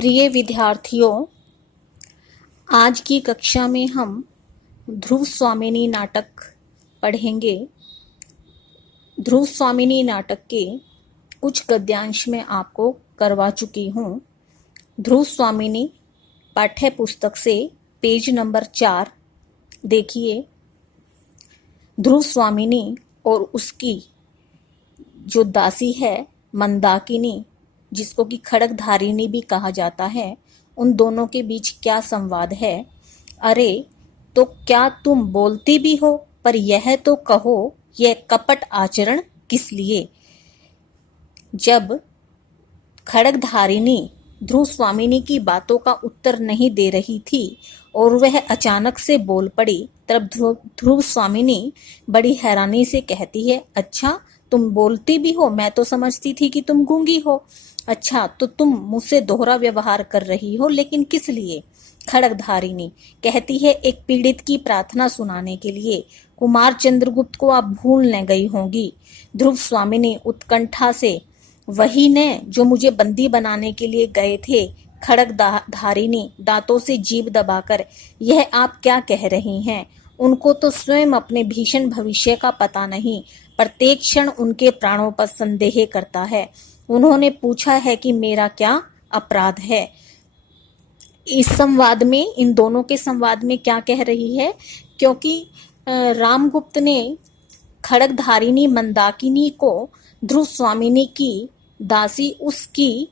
प्रिय विद्यार्थियों, आज की कक्षा में हम ध्रुव स्वामिनी नाटक पढ़ेंगे। ध्रुव स्वामिनी नाटक के कुछ गद्यांश में आपको करवा चुकी हूँ। ध्रुव स्वामिनी पाठ्य पुस्तक से पेज नंबर 4 देखिए। ध्रुव स्वामिनी और उसकी जो दासी है मंदाकिनी, जिसको कि खड्गधारिणी भी कहा जाता है, उन दोनों के बीच क्या संवाद है। अरे तो क्या तुम बोलती भी हो, पर यह तो कहो, यह कपट आचरण किस लिए। जब खड्गधारिणी ध्रुव स्वामिनी की बातों का उत्तर नहीं दे रही थी और वह अचानक से बोल पड़ी, तब ध्रुव स्वामिनी बड़ी हैरानी से कहती है, अच्छा तुम बोलती भी हो, मैं तो समझती थी कि तुम गूंगी हो। अच्छा तो तुम मुझसे दोहरा व्यवहार कर रही हो, लेकिन किस लिए। खड्गधारिणी कहती है, एक पीड़ित की प्रार्थना सुनाने के लिए। कुमार चंद्रगुप्त को आप भूल न गई होंगी। ध्रुव स्वामिनी उत्कंठा से, वही ने जो मुझे बंदी बनाने के लिए गए थे। खड्गधारिणी दांतों से जीभ दबाकर, यह आप क्या कह रही हैं। उनको तो स्वयं अपने भीषण भविष्य का पता नहीं, प्रत्येक क्षण उनके प्राणों पर संदेह करता है। उन्होंने पूछा है कि मेरा क्या अपराध है। इस संवाद में, इन दोनों के संवाद में क्या कह रही है, क्योंकि रामगुप्त ने खड्गधारिणी मंदाकिनी को ध्रुव स्वामिनी की दासी, उसकी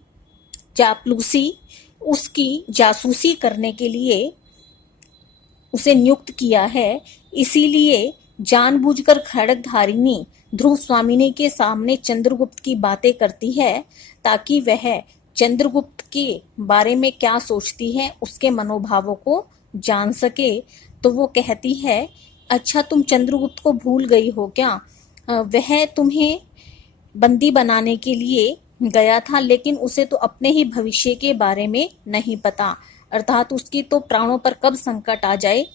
चापलूसी, उसकी जासूसी करने के लिए उसे नियुक्त किया है। इसीलिए जानबूझकर खड्गधारिणी ध्रुव स्वामिनी के सामने चंद्रगुप्त की बातें करती है, ताकि वह चंद्रगुप्त के बारे में क्या सोचती है, उसके मनोभावों को जान सके। तो वो कहती है, अच्छा तुम चंद्रगुप्त को भूल गई हो क्या। वह तुम्हें बंदी बनाने के लिए गया था, लेकिन उसे तो अपने ही भविष्य के बारे में नहीं पता, अर्थात उसकी तो प्राणों पर कब संकट आ जाए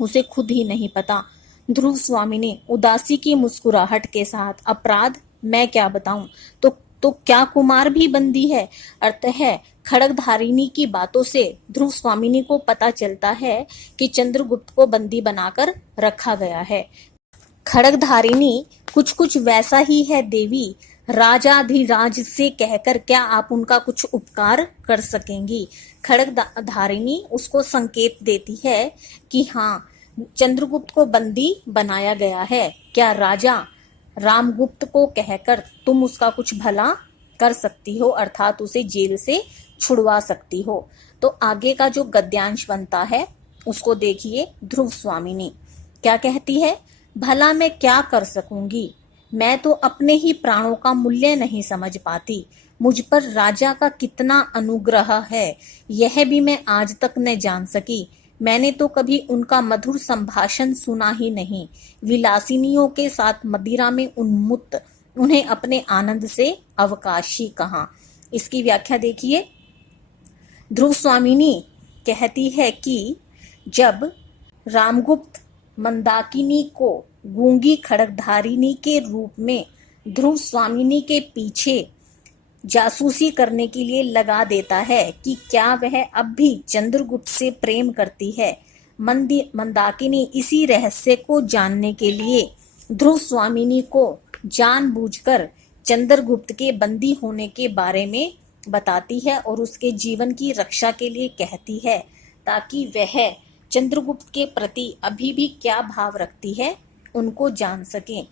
उसे खुद ही नहीं पता। ध्रुव स्वामिनी उदासी की मुस्कुराहट के साथ, अपराध मैं क्या बताऊं, तो क्या कुमार भी बंदी है। अर्थ है, खड्गधारिणी की बातों से ध्रुव स्वामिनी को पता चलता है कि चंद्रगुप्त को बंदी बनाकर रखा गया है। खड्गधारिणी कुछ कुछ वैसा ही है देवी, राजाधिराज से कहकर क्या आप उनका कुछ उपकार कर सकेंगी। खड्गधारिणी उसको संकेत देती है कि हाँ, चंद्रगुप्त को बंदी बनाया गया है, क्या राजा रामगुप्त को कहकर तुम उसका कुछ भला कर सकती हो, अर्थात उसे जेल से छुड़वा सकती हो। तो आगे का जो गद्यांश बनता है उसको देखिए। ध्रुव स्वामिनी क्या कहती है, भला मैं क्या कर सकूंगी, मैं तो अपने ही प्राणों का मूल्य नहीं समझ पाती। मुझ पर राजा का कितना अनुग्रह है, यह भी मैं आज तक न जान सकी। मैंने तो कभी उनका मधुर संभाषण सुना ही नहीं। विलासिनियों के साथ मदिरा में उन्मुक्त उन्हें अपने आनंद से अवकाशी कहा। इसकी व्याख्या देखिए। ध्रुव स्वामिनी कहती है कि जब रामगुप्त मंदाकिनी को गूंगी खड्गधारिणी के रूप में ध्रुव स्वामिनी के पीछे जासूसी करने के लिए लगा देता है कि क्या वह अब भी चंद्रगुप्त से प्रेम करती है। मंदाकिनी इसी रहस्य को जानने के लिए ध्रुव स्वामिनी को जानबूझकर चंद्रगुप्त के बंदी होने के बारे में बताती है और उसके जीवन की रक्षा के लिए कहती है, ताकि वह चंद्रगुप्त के प्रति अभी भी क्या भाव रखती है उनको जान सके।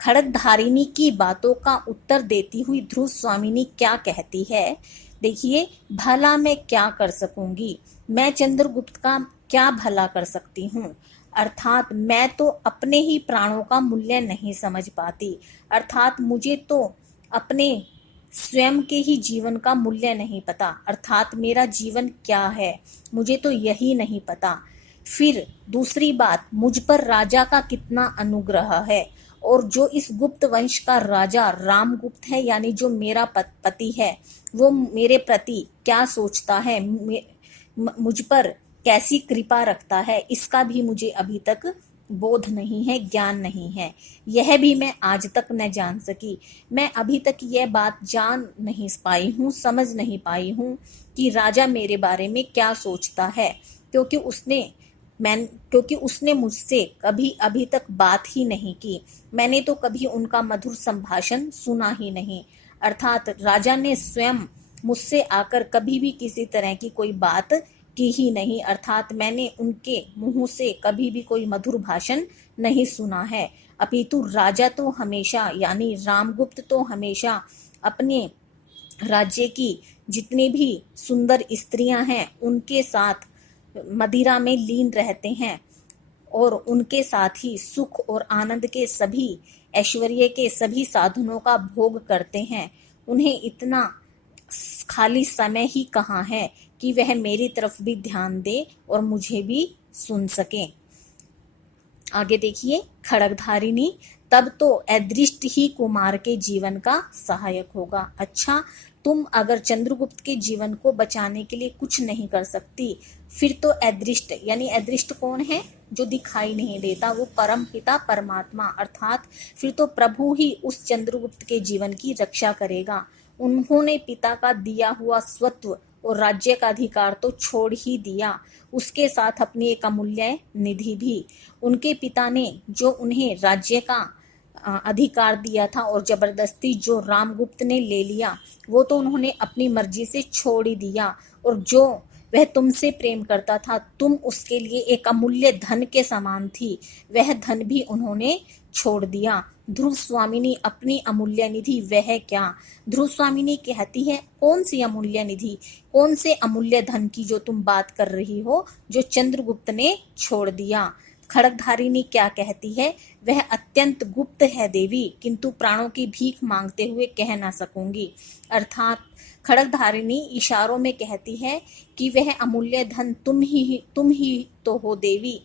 खड्गधारिणी की बातों का उत्तर देती हुई ध्रुव स्वामिनी क्या कहती है, देखिए। भला मैं क्या कर सकूंगी, मैं चंद्रगुप्त का क्या भला कर सकती हूँ, अर्थात मैं तो अपने ही प्राणों का मूल्य नहीं समझ पाती, अर्थात मुझे तो अपने स्वयं के ही जीवन का मूल्य नहीं पता, अर्थात मेरा जीवन क्या है मुझे तो यही नहीं पता। फिर दूसरी बात, मुझ पर राजा का कितना अनुग्रह है, और जो इस गुप्त वंश का राजा रामगुप्त है, यानी जो मेरा पति है, वो मेरे प्रति क्या सोचता है, मुझ पर कैसी कृपा रखता है, इसका भी मुझे अभी तक बोध नहीं है, ज्ञान नहीं है। यह भी मैं आज तक न जान सकी। मैं अभी तक यह बात जान नहीं पाई हूँ, समझ नहीं पाई हूँ कि राजा मेरे बारे में क्या सोचता है, क्योंकि उसने मुझसे कभी अभी तक बात ही नहीं की। मैंने तो कभी उनका मधुर संभाषण सुना ही नहीं। अर्थात राजा ने स्वयं मुझसे आकर कभी भी किसी तरह की कोई बात की ही नहीं। अर्थात मैंने उनके मुंह से कभी भी कोई मधुर भाषण नहीं सुना है। अपितु राजा तो हमेशा, यानी रामगुप्त तो हमेशा अपने राज्य की जितनी भी सुंदर स्त्रियां हैं उनके साथ मदिरा में लीन रहते हैं और उनके साथ ही सुख और आनंद के सभी, ऐश्वर्य के सभी साधनों का भोग करते हैं। उन्हें इतना खाली समय ही कहाँ है कि वह मेरी तरफ भी ध्यान दे और मुझे भी सुन सके। आगे देखिए, खड़गधारिणी तब तो अदृष्ट ही कुमार के जीवन का सहायक होगा। अच्छा, तुम अगर चंद्रगुप्त के जीवन को बचाने के लिए कुछ नहीं कर सकती, फिर तो अदृष्ट, यानी अदृष्ट कौन है? जो दिखाई नहीं देता, वो परम पिता परमात्मा, अर्थात फिर तो प्रभु ही उस चंद्रगुप्त के जीवन की रक्षा करेगा। उन्होंने पिता का दिया हुआ स्वत्व और राज्य का अधिकार तो छोड़ ही दिया, उसके साथ अपनी एक अमूल्य निधि भी। उनके पिता ने जो उन्हें राज्य का अधिकार दिया था और जबरदस्ती जो रामगुप्त ने ले लिया, वो तो उन्होंने अपनी मर्जी से छोड़ ही दिया। और जो वह तुमसे प्रेम करता था, तुम उसके लिए एक अमूल्य धन के समान थी, वह धन भी उन्होंने छोड़ दिया। ध्रुव स्वामिनी अपनी अमूल्य निधि वह क्या? ध्रुव स्वामिनी कहती है, कौन सी अमूल्य निधि, कौन से अमूल्य धन की जो तुम बात कर रही हो, जो चंद्रगुप्त ने छोड़ दिया? खड़गधारिणी क्या कहती है? वह अत्यंत गुप्त है देवी, किंतु प्राणों की भीख मांगते हुए कह ना सकूंगी। अर्थात खड़गधारिणी इशारों में कहती है कि वह अमूल्य धन तुम ही तो हो देवी।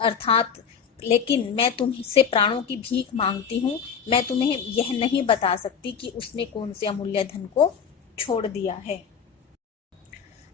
अर्थात लेकिन मैं तुमसे प्राणों की भीख मांगती हूँ, मैं तुम्हें यह नहीं बता सकती कि उसने कौन से अमूल्य धन को छोड़ दिया है।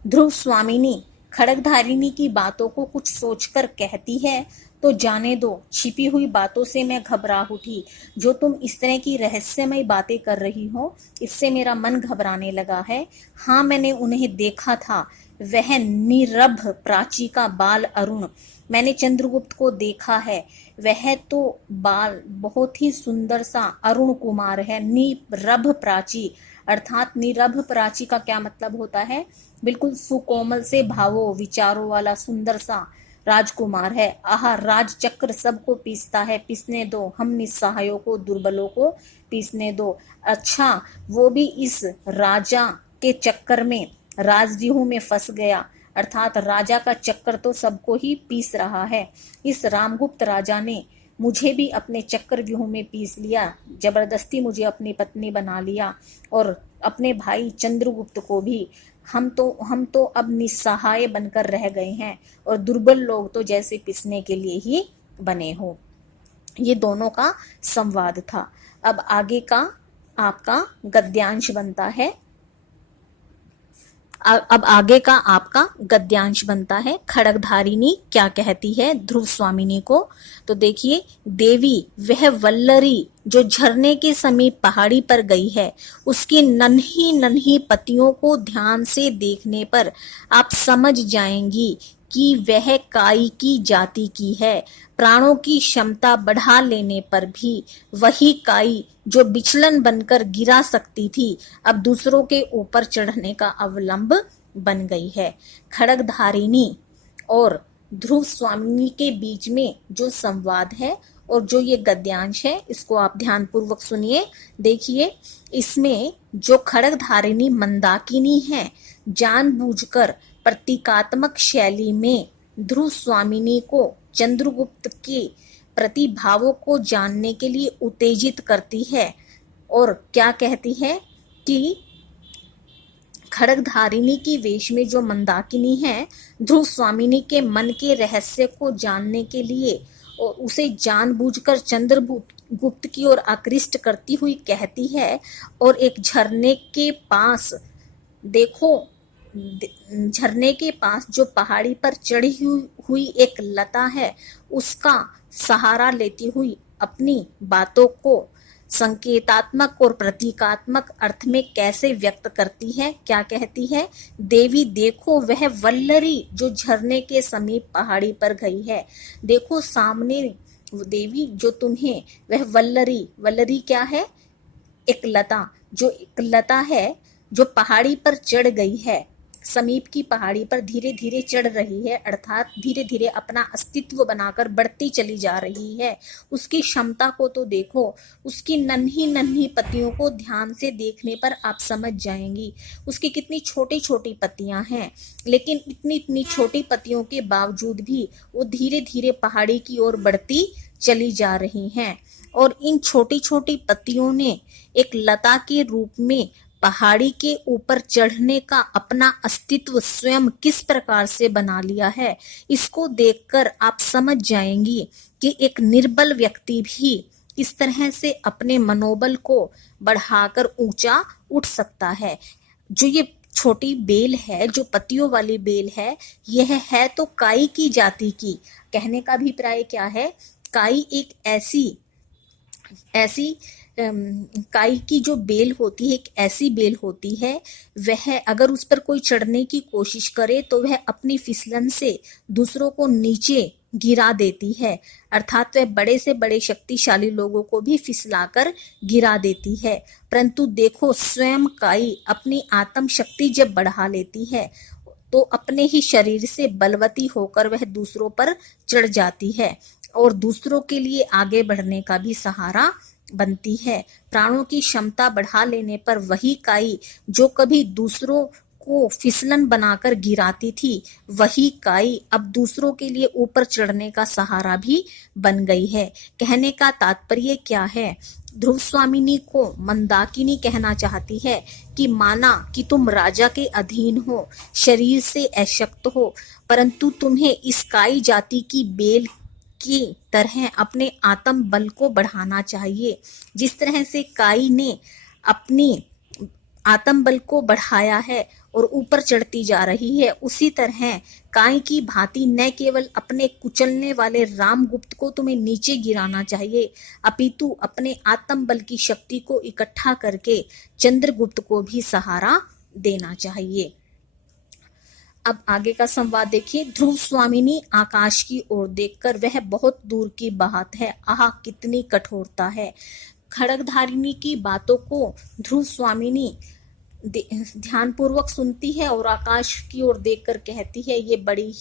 ध्रुव स्वामिनी खड़गधारिणी की बातों को कुछ सोचकर कहती है, तो जाने दो, छिपी हुई बातों से मैं घबरा उठी। जो तुम इस तरह की रहस्यमय बातें कर रही हो, इससे मेरा मन घबराने लगा है। हाँ, मैंने उन्हें देखा था, वह निरभ प्राची का बाल अरुण, मैंने चंद्रगुप्त को देखा है। वह तो बाल बहुत ही सुंदर सा अरुण कुमार है। निरभ प्राची, अर्थात निरभ प्राची का क्या मतलब होता है? बिल्कुल सुकोमल से भावों विचारों वाला सुंदर सा राजकुमार है। आहा, राज चक्र सबको पीसता है, पीसने दो, हम निस्सहायों को, दुर्बलों को पीसने दो। अच्छा, वो भी इस राजा के चक्कर में, राजव्यूह में फंस गया। अर्थात राजा का चक्कर तो सबको ही पीस रहा है। इस रामगुप्त राजा ने मुझे भी अपने चक्कर व्यूह में पीस लिया, जबरदस्ती मुझे अपनी पत्नी बना लिया और अपने भाई चंद्रगुप्त को भी। हम तो अब निस्सहाय बनकर रह गए हैं और दुर्बल लोग तो जैसे पिसने के लिए ही बने हो। ये दोनों का संवाद था। अब आगे का आपका गद्यांश बनता है। अब आगे का आपका गद्यांश बनता है। खड़गधारिणी क्या कहती है ध्रुव स्वामिनी को? तो देखिए, देवी वह वल्लरी जो झरने के समीप पहाड़ी पर गई है, उसकी नन्ही नन्ही पत्तियों को ध्यान से देखने पर आप समझ जाएंगी कि वह काई की जाति की है। प्राणों की क्षमता बढ़ा लेने पर भी वही काई जो विचलन बनकर गिरा सकती थी, अब दूसरों के ऊपर चढ़ने का अवलंब बन गई है। खड़गधारिणी और ध्रुव स्वामिनी के बीच में जो संवाद है और जो ये गद्यांश है, इसको आप ध्यानपूर्वक सुनिए। देखिए, इसमें जो खड़गधारिणी मंदाकिनी है, जानबूझकर प्रतीकात्मक शैली में ध्रुव स्वामिनी को चंद्रगुप्त के प्रतिभावों को जानने के लिए उत्तेजित करती है और क्या कहती है कि खड़गधारिणी की वेश में जो मंदाकिनी है, ध्रुव स्वामिनी के मन के रहस्य को जानने के लिए और उसे जानबूझकर चंद्रगुप्त की ओर आकृष्ट करती हुई कहती है और एक झरने के पास देखो झरने के पास जो पहाड़ी पर चढ़ी हुई एक लता है, उसका सहारा लेती हुई अपनी बातों को संकेतात्मक और प्रतीकात्मक अर्थ में कैसे व्यक्त करती है। क्या कहती है? देवी देखो वह वल्लरी जो झरने के समीप पहाड़ी पर गई है। देखो सामने देवी जो तुम्हें वह वल्लरी, वल्लरी क्या है? एक लता, जो एक लता है जो पहाड़ी पर चढ़ गई है, समीप की पहाड़ी पर धीरे धीरे चढ़ रही है, अर्थात धीरे धीरे अपना अस्तित्व बनाकर बढ़ती चली जा रही है। उसकी क्षमता को तो देखो, उसकी नन्ही नन्ही पत्तियों को ध्यान से देखने पर आप समझ जाएंगी। उसकी कितनी छोटी छोटी पत्तियां हैं, लेकिन इतनी इतनी छोटी पत्तियों के बावजूद भी वो धीरे धीरे पहाड़ी की ओर बढ़ती चली जा रही हैं। और इन छोटी छोटी पत्तियों ने एक लता के रूप में पहाड़ी के ऊपर चढ़ने का अपना अस्तित्व स्वयं किस प्रकार से बना लिया है, इसको देखकर आप समझ जाएंगी कि एक निर्बल व्यक्ति भी किस तरह से अपने मनोबल को बढ़ाकर ऊंचा उठ सकता है। जो ये छोटी बेल है, जो पत्तियों वाली बेल है, यह है तो काई की जाति की। कहने का अभिप्राय क्या है? काई एक ऐसी काई की जो बेल होती है, एक ऐसी बेल होती है, वह अगर उस पर कोई चढ़ने की कोशिश करे तो वह अपनी फिसलन से दूसरों को नीचे गिरा देती है, अर्थात वह बड़े से बड़े शक्तिशाली लोगों को भी फिसलाकर गिरा देती है। परंतु देखो स्वयं काई अपनी आत्म शक्ति जब बढ़ा लेती है तो अपने ही शरीर से बलवती होकर वह दूसरों पर चढ़ जाती है और दूसरों के लिए आगे बढ़ने का भी सहारा बनती है। प्राणों की क्षमता बढ़ा लेने पर वही काई जो कभी दूसरों को फिसलन बनाकर गिराती थी, वही काई अब दूसरों के लिए ऊपर चढ़ने का सहारा भी बन गई है। कहने का तात्पर्य क्या है? ध्रुव स्वामिनी को मंदाकिनी कहना चाहती है कि माना कि तुम राजा के अधीन हो, शरीर से अशक्त हो, परंतु तुम्हें इस काई जाति की बेल की तरह अपने आत्म बल को बढ़ाना चाहिए। जिस तरह से काई ने अपनी आत्म बल को बढ़ाया है और ऊपर चढ़ती जा रही है, उसी तरह काई की भांति न केवल अपने कुचलने वाले रामगुप्त को तुम्हें नीचे गिराना चाहिए, अपितु अपने आत्म बल की शक्ति को इकट्ठा करके चंद्रगुप्त को भी सहारा देना चाहिए। अब आगे का संवाद देखिए। ध्रुव स्वामिनी आकाश की ओर देखकर, वह बहुत दूर की बात है, आह कितनी कठोरता है। खड्गधारिणी की बातों को ध्रुव स्वामिनी ध्यानपूर्वक सुनती है और आकाश की ओर देखकर कहती है, ये बड़ी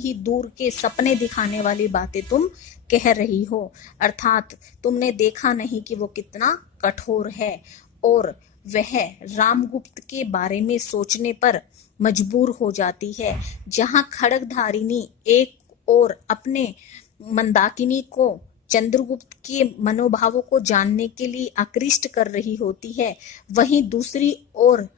ही दूर के सपने दिखाने वाली बातें तुम कह रही हो, अर्थात तुमने देखा नहीं कि वो कितना कठोर है। और वह रामगुप्त के बारे में सोचने पर मजबूर हो जाती है। जहां खड्गधारिणी एक और अपने मंदाकिनी को चंद्रगुप्त के मनोभावों को जानने के लिए आकृष्ट कर रही होती है, वहीं दूसरी ओर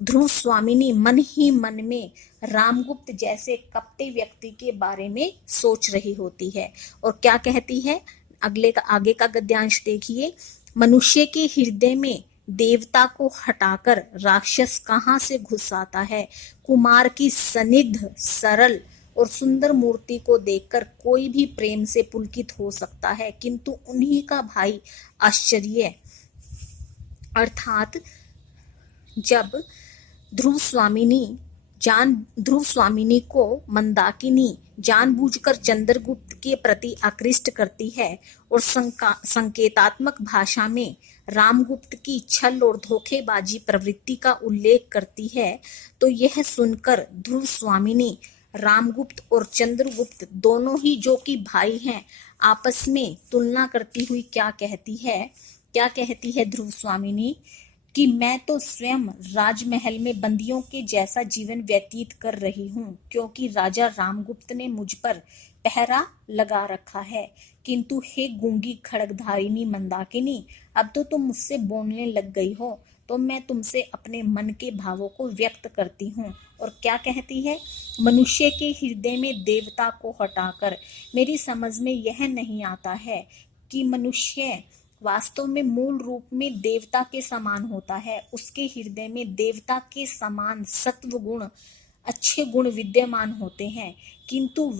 ध्रुव स्वामिनी मन ही मन में रामगुप्त जैसे कपटी व्यक्ति के बारे में सोच रही होती है। और क्या कहती है? आगे का गद्यांश देखिए। मनुष्य के हृदय में देवता को हटाकर राक्षस कहाँ से घुस आता है? कुमार की स्निग्ध, सरल और सुंदर मूर्ति को देखकर कोई भी प्रेम से पुलकित हो सकता है, किंतु उन्हीं का भाई आश्चर्य, अर्थात जब ध्रुव स्वामिनी को मंदाकिनी जानबूझकर चंद्रगुप्त के प्रति आकृष्ट करती है और संकेतात्मक भाषा में रामगुप्त की छल और धोखेबाजी प्रवृत्ति का उल्लेख करती है, तो यह सुनकर ध्रुव स्वामिनी रामगुप्त और चंद्रगुप्त दोनों ही जो कि भाई हैं, आपस में तुलना करती हुई क्या कहती है ध्रुव स्वामिनी कि मैं तो स्वयं राजमहल में बंदियों के जैसा जीवन व्यतीत कर रही हूँ, क्योंकि राजा रामगुप्त ने मुझ पर पहरा लगा रखा है। किंतु हे गूंगी खड्गधारिणी मंदाकिनी, अब तो तुम मुझसे बोलने लग गई हो, तो मैं तुमसे अपने मन के भावों को व्यक्त करती हूँ। और क्या कहती है? मनुष्य के हृदय में देवता को हटाकर मेरी समझ में यह नहीं आता है कि मनुष्य वास्तव में मूल रूप में देवता के समान होता है। उसके हृदय में देवता के समान सत्व गुण, अच्छे गुण विद्यमान होते हैं। किंतु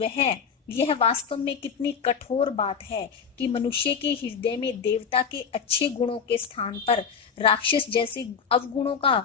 यह वास्तव में कितनी कठोर बात है कि मनुष्य के हृदय में देवता के अच्छे गुणों के स्थान पर राक्षस जैसे अवगुणों का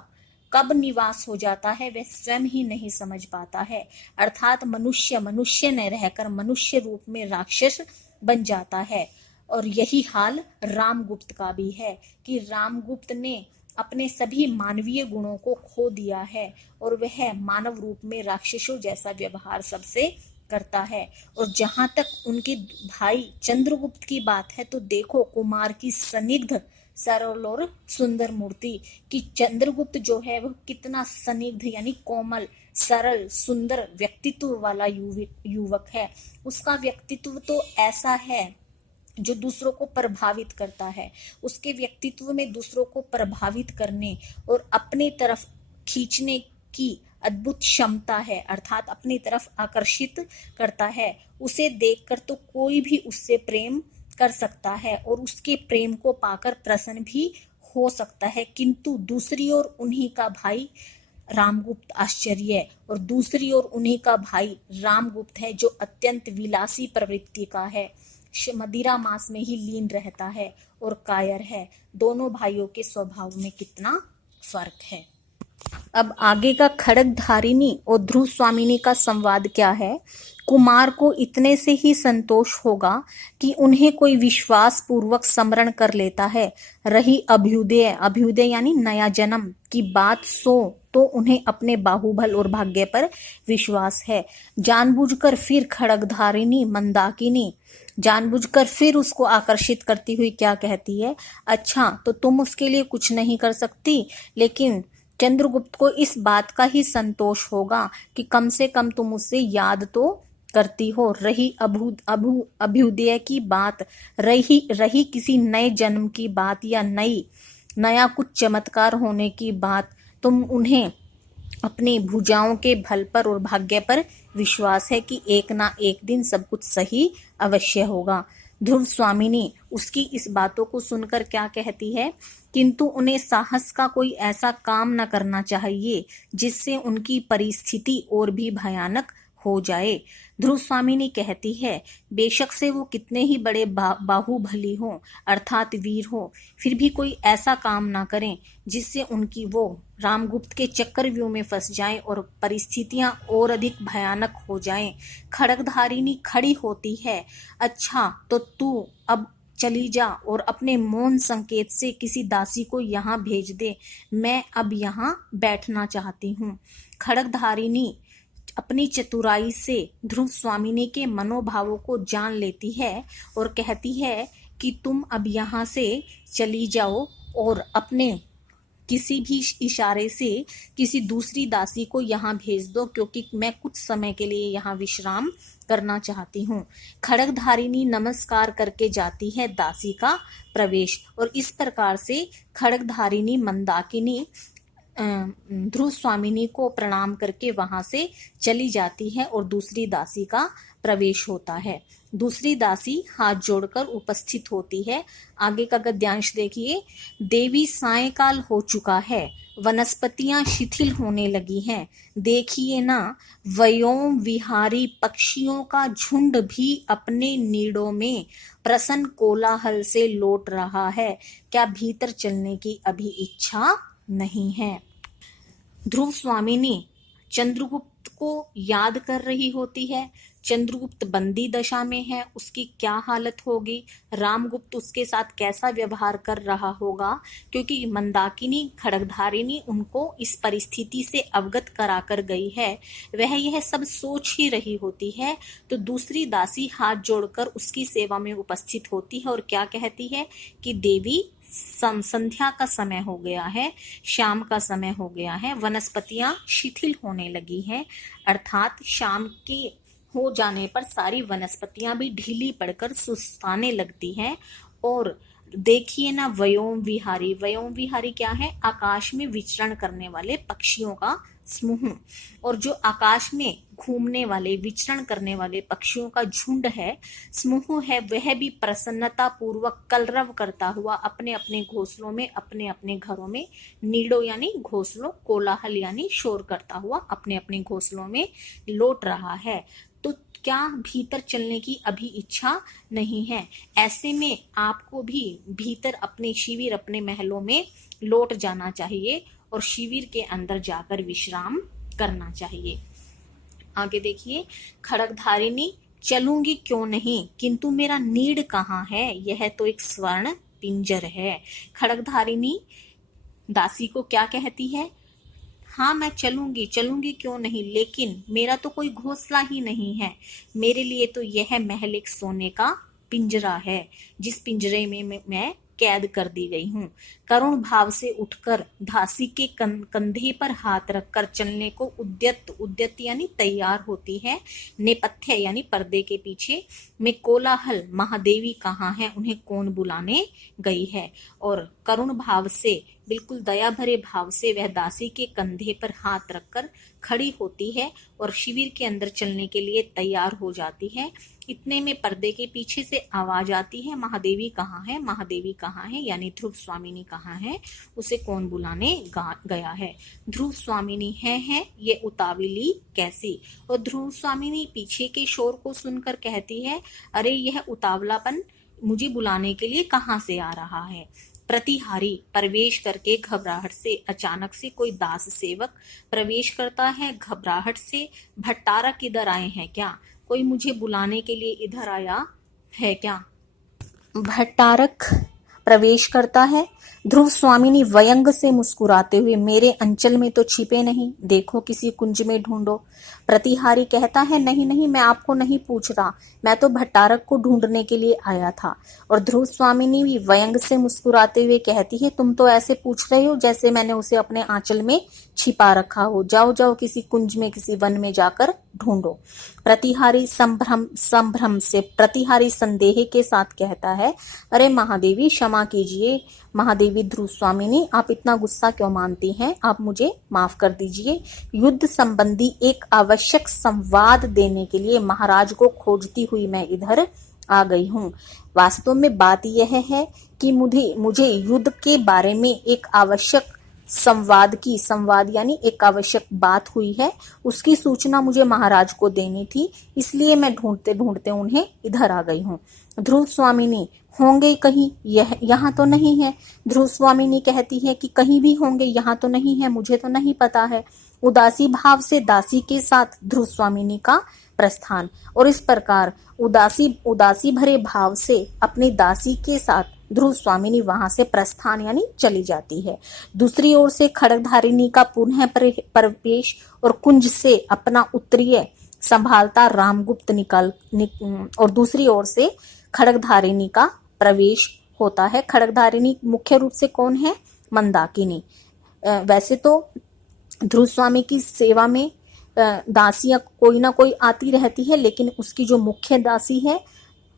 कब निवास हो जाता है, वह स्वयं ही नहीं समझ पाता है। अर्थात मनुष्य न रहकर मनुष्य रूप में राक्षस बन जाता है। और यही हाल रामगुप्त का भी है कि रामगुप्त ने अपने सभी मानवीय गुणों को खो दिया है और वह मानव रूप में राक्षसों जैसा व्यवहार सबसे करता है। और जहां तक उनके भाई चंद्रगुप्त की बात है तो देखो, कुमार की स्निग्ध, सरल और सुंदर मूर्ति कि चंद्रगुप्त जो है वह कितना स्निग्ध यानी कोमल, सरल, सुंदर व्यक्तित्व वाला युवक है। उसका व्यक्तित्व तो ऐसा है जो दूसरों को प्रभावित करता है। उसके व्यक्तित्व में दूसरों को प्रभावित करने और अपनी तरफ खींचने की अद्भुत क्षमता है, अर्थात अपनी तरफ आकर्षित करता है। उसे देखकर तो कोई भी उससे प्रेम कर सकता है और उसके प्रेम को पाकर प्रसन्न भी हो सकता है। किंतु दूसरी ओर उन्हीं का भाई रामगुप्त आश्चर्य और दूसरी ओर उन्हीं का भाई रामगुप्त है जो अत्यंत विलासी प्रवृत्ति का है, मदिरा मांस में ही लीन रहता है और कायर है। दोनों भाइयों के स्वभाव में कितना फर्क है। अब आगे का खड्गधारिणी और ध्रुव स्वामिनी का संवाद क्या है। कुमार को इतने से ही संतोष होगा कि उन्हें कोई विश्वास पूर्वक स्मरण कर लेता है। रही अभ्युदय यानी नया जन्म की बात तो उन्हें अपने बाहुबल और भाग्य पर विश्वास है। जानबूझकर फिर खड्गधारिणी मंदाकिनी जानबूझकर फिर उसको आकर्षित करती हुई क्या कहती है, अच्छा तो तुम उसके लिए कुछ नहीं कर सकती, लेकिन चंद्रगुप्त को इस बात का ही संतोष होगा कि कम से कम तुम उससे याद तो करती हो। रही अभ्युदय की बात, रही किसी नए जन्म की बात या नया कुछ चमत्कार होने की बात, तुम उन्हें अपनी भुजाओं के बल पर और भाग्य पर विश्वास है कि एक ना एक दिन सब कुछ सही अवश्य होगा। ध्रुव स्वामिनी उसकी इस बातों को सुनकर क्या कहती है, किंतु उन्हें साहस का कोई ऐसा काम न करना चाहिए जिससे उनकी परिस्थिति और भी भयानक हो जाए। ध्रुव स्वामिनी कहती है, बेशक से वो कितने ही बड़े बाहुबली हों अर्थात वीर हो, फिर भी कोई ऐसा काम ना करें जिससे उनकी वो रामगुप्त के चक्रव्यूह में फंस जाएं और परिस्थितियां और अधिक भयानक हो जाएं। खड्गधारिणी खड़ी होती है, अच्छा तो तू अब चली जा और अपने मौन संकेत से किसी दासी को यहाँ भेज दे, मैं अब यहाँ बैठना चाहती हूँ। खड्गधारिणी अपनी चतुराई से ध्रुव स्वामिनी के मनोभावों को जान लेती है और कहती है कि तुम अब यहाँ से चली जाओ और अपने किसी भी इशारे से किसी दूसरी दासी को यहाँ भेज दो, क्योंकि मैं कुछ समय के लिए यहाँ विश्राम करना चाहती हूँ। खड्गधारिणी नमस्कार करके जाती है दासी का प्रवेश और इस प्रकार से खड्गधारिणी मंदाकिनी ध्रुव स्वामिनी को प्रणाम करके वहां से चली जाती है और दूसरी दासी का प्रवेश होता है। दूसरी दासी हाथ जोड़कर उपस्थित होती है। आगे का गद्यांश देखिए। देवी सायंकाल हो चुका है, वनस्पतियां शिथिल होने लगी हैं। देखिए ना, व्योम विहारी पक्षियों का झुंड भी अपने नीड़ों में प्रसन्न कोलाहल से लौट रहा है। क्या भीतर चलने की अभी इच्छा नहीं है। ध्रुव स्वामिनी चंद्रगुप्त को याद कर रही होती है। चंद्रगुप्त बंदी दशा में है, उसकी क्या हालत होगी, रामगुप्त उसके साथ कैसा व्यवहार कर रहा होगा, क्योंकि मंदाकिनी खड्गधारिणी उनको इस परिस्थिति से अवगत कराकर गई है। वह यह सब सोच ही रही होती है तो दूसरी दासी हाथ जोड़कर उसकी सेवा में उपस्थित होती है और क्या कहती है कि देवी संध्या का समय हो गया है, शाम का समय हो गया है, वनस्पतियां शिथिल होने लगी हैं, अर्थात शाम के हो जाने पर सारी वनस्पतियां भी ढीली पड़कर सुस्ताने लगती हैं। और देखिए ना, व्योम विहारी क्या है, आकाश में विचरण करने वाले पक्षियों का समूह। और जो आकाश में घूमने वाले, विचरण करने वाले पक्षियों का झुंड है, समूह है, वह भी प्रसन्नता पूर्वक कलरव करता हुआ अपने अपने घोंसलों में, अपने अपने घरों में, नीड़ों यानी घोंसलों, कोलाहल यानी शोर करता हुआ अपने अपने घोंसलों में लौट रहा है। तो क्या भीतर चलने की अभी इच्छा नहीं है? ऐसे में आपको भी भीतर अपने शिविर, अपने महलों में लौट जाना चाहिए और शिविर के अंदर जाकर विश्राम करना चाहिए। आगे देखिए, खड़गधारिणी चलूंगी क्यों नहीं, किंतु मेरा नीड़ कहाँ है, यह तो एक स्वर्ण पिंजर है। खड़गधारिणी दासी को क्या कहती है? हाँ, मैं चलूंगी, चलूंगी क्यों नहीं, लेकिन मेरा तो कोई घोंसला ही नहीं है। मेरे लिए तो यह महल एक सोने का पिंजरा है, जिस पिंजरे में मैं कैद कर दी गई हूँ। करुण भाव से उठकर दासी के कंधे पर हाथ रखकर चलने को उद्यत यानी तैयार होती है। नेपथ्य यानी पर्दे के पीछे में कोलाहल, महादेवी कहाँ है, उन्हें कौन बुलाने गई है। और करुण भाव से, बिल्कुल दया भरे भाव से वह दासी के कंधे पर हाथ रखकर खड़ी होती है और शिविर के अंदर चलने के लिए तैयार हो जाती है। इतने में पर्दे के पीछे से आवाज आती है, महादेवी कहाँ है, महादेवी कहाँ है, यानी ध्रुव स्वामिनी कहाँ है, उसे कौन बुलाने गया है। ध्रुव स्वामिनी है ये उतावली कैसी। और ध्रुव स्वामिनी पीछे के शोर को सुनकर कहती है, अरे यह उतावलापन मुझे बुलाने के लिए कहाँ से आ रहा है। प्रतिहारी प्रवेश करके घबराहट से, अचानक से कोई दास सेवक प्रवेश करता है घबराहट से, भट्टारक इधर आए हैं क्या, कोई मुझे बुलाने के लिए इधर आया है क्या। भट्टारक प्रवेश करता है। ध्रुव स्वामिनी व्यंग से मुस्कुराते हुए, मेरे अंचल में तो छिपे नहीं, देखो किसी कुंज में ढूंढो। प्रतिहारी कहता है, नहीं नहीं, मैं आपको नहीं पूछ रहा, मैं तो भट्टारक को ढूंढने के लिए आया था। और ध्रुव स्वामिनी भी व्यंग से मुस्कुराते हुए कहती है, तुम तो ऐसे पूछ रहे हो जैसे मैंने उसे अपने आंचल में छिपा रखा हो, जाओ जाओ किसी कुंज में, किसी वन में जाकर ढूंढो। प्रतिहारी संभ्रम से, प्रतिहारी संदेह के साथ कहता है, अरे महादेवी क्षमा कीजिए, महादेवी ध्रुव स्वामिनी आप इतना गुस्सा क्यों मानती हैं, आप मुझे माफ कर दीजिए। युद्ध संबंधी एक आवश्यक संवाद देने के लिए महाराज को खोजती हुई मैं इधर आ गई हूँ। वास्तव में बात यह है कि मुझे युद्ध के बारे में एक आवश्यक संवाद यानी एक आवश्यक बात हुई है, उसकी सूचना मुझे महाराज को देनी थी, इसलिए मैं ढूंढते ढूंढते उन्हें इधर आ गई हूँ। ध्रुव स्वामिनी होंगे कहीं, यहाँ तो नहीं है। ध्रुव स्वामिनी कहती है कि कहीं भी होंगे, यहाँ तो नहीं है, मुझे तो नहीं पता है। उदासी भाव से दासी के साथ ध्रुव स्वामिनी का प्रस्थान। और इस प्रकार उदासी भरे भाव से अपनी दासी के साथ ध्रुव स्वामिनी वहां से प्रस्थान यानी चली जाती है। दूसरी ओर से खड़गधारिणी का पुनः प्रवेश और कुंज से अपना उत्तरीय संभालता रामगुप्त और दूसरी ओर से खड़गधारिणी का प्रवेश होता है। खड़गधारिणी मुख्य रूप से कौन है? मंदाकिनी। वैसे तो ध्रुव स्वामी की सेवा में दासियां कोई ना कोई आती रहती है, लेकिन उसकी जो मुख्य दासी है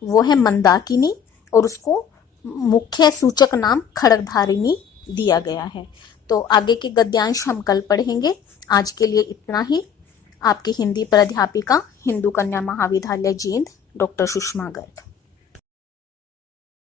वो है मंदाकिनी और उसको मुख्य सूचक नाम खड़गधारिणी दिया गया है। तो आगे के गद्यांश हम कल पढ़ेंगे। आज के लिए इतना ही। आपकी हिंदी प्राध्यापिका, हिंदू कन्या महाविद्यालय जींद, डॉक्टर सुषमा गर्ग।